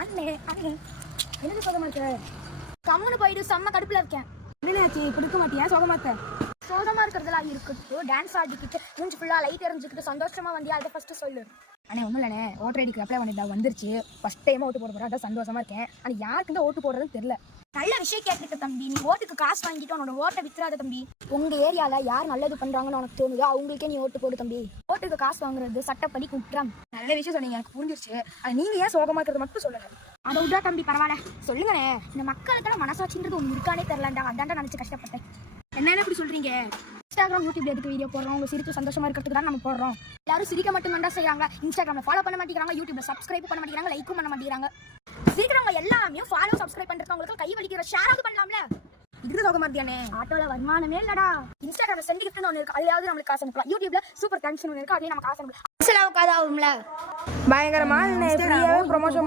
அண்ணே அண்ணே என்னது சோகமா இருக்க? கம்முன்னு போயிடு, செம்ம கடுப்புல இருக்கேன். என்னச்சு இப்ப இருக்க மாட்டியா? சோகமா இருக்க? சோகமா இருக்கிறதுலாம் இருக்கட்டும், டான்ஸ் ஆடிக்கிட்டு மூஞ்சி ஃபுல்லா லைட் எரிஞ்சுக்கிட்டு சந்தோஷமா வந்தியா, அதை ஃபர்ஸ்ட் சொல்லு. அண்ணே ஒன்றும் இல்லைண்ணே, ஓட்டர் ஐடிக்கு அப்ளை பண்ணிட்டா வந்துருச்சு. ஃபர்ஸ்ட் டைம் ஓட்டு போட போகிறேன், அதான் சந்தோஷமா இருக்கேன். ஆனால் யாருக்குன்னு ஓட்டு போடுறதுன்னு தெரியல. நல்ல விஷயம் கேட்டுக்க தம்பி. நீ ஓட்டுக்கு காசு வாங்கிட்டு உன்னோட ஓட்டை வித்துறாத தம்பி. உங்க ஏரியால யார் நல்லது பண்றாங்கன்னு உனக்கு தோணுதோ அவங்களுக்கே நீ ஓட்டு போடு தம்பி. ஓட்டுக்கு காசு வாங்குறது சட்டப்படி குற்றம். நல்ல விஷயம் சொன்னீங்க, எனக்கு புரிஞ்சிருச்சு. அது நீங்க ஏன் சோகமா இருக்கிறது மட்டும் சொல்லுங்க. அதை விட்டா தம்பி பரவாயில்ல சொல்லுங்கண்ணே. இந்த மக்களுக்கெல்லாம் மனசாட்சின்றது ஒன்று இருக்கானே தெரியலண்டா, அதாண்டா நினைச்சு கஷ்டப்பட்டேன். என்ன இப்படி சொல்றீங்க? இன்ஸ்டாகிராம் யூடியூப்ல எதுக்கு வீடியோ போடுறோம்? உங்க சிரிப்பு சந்தோஷமா இருக்கிறதுக்கு தான் நம்ம போடுறோம். எல்லாரும் சிரிக்க மட்டும் தான் செய்யறாங்க. இன்ஸ்டாகிராம்ல ஃபாலோ பண்ண மாட்டேங்கிறாங்க, யூடியூப்ல சப்ஸ்கிரைப் பண்ண மாட்டேங்கிறாங்க, லைக்கும் பண்ண மாட்டேங்கிறாங்க. சீக்கிரமா எல்லாமே ஃபாலோ சப்ஸ்கிரைப் பண்றவங்களுக்கு கை வலிக்கிற ஷேராவது பண்ணலாம்ல. இதுக்கு சோகமா இருக்கியானே? ஆட்டோல வருமானமே இல்லடா. இன்ஸ்டாகிராம்ல சென்ட் கிஃப்ட்னு ஒன்று இருக்கு, அதுலயாவது நம்மளுக்கு காசு அனுப்பலாம். யூடியூப்ல சூப்பர் தேங்க்ஸ் ஒன்று இருக்கு, அதுலயே நம்ம காசு அனுப்பலாம். செலவுக்கு ஆகும்ல. பயங்கரமா ப்ரொமோஷன்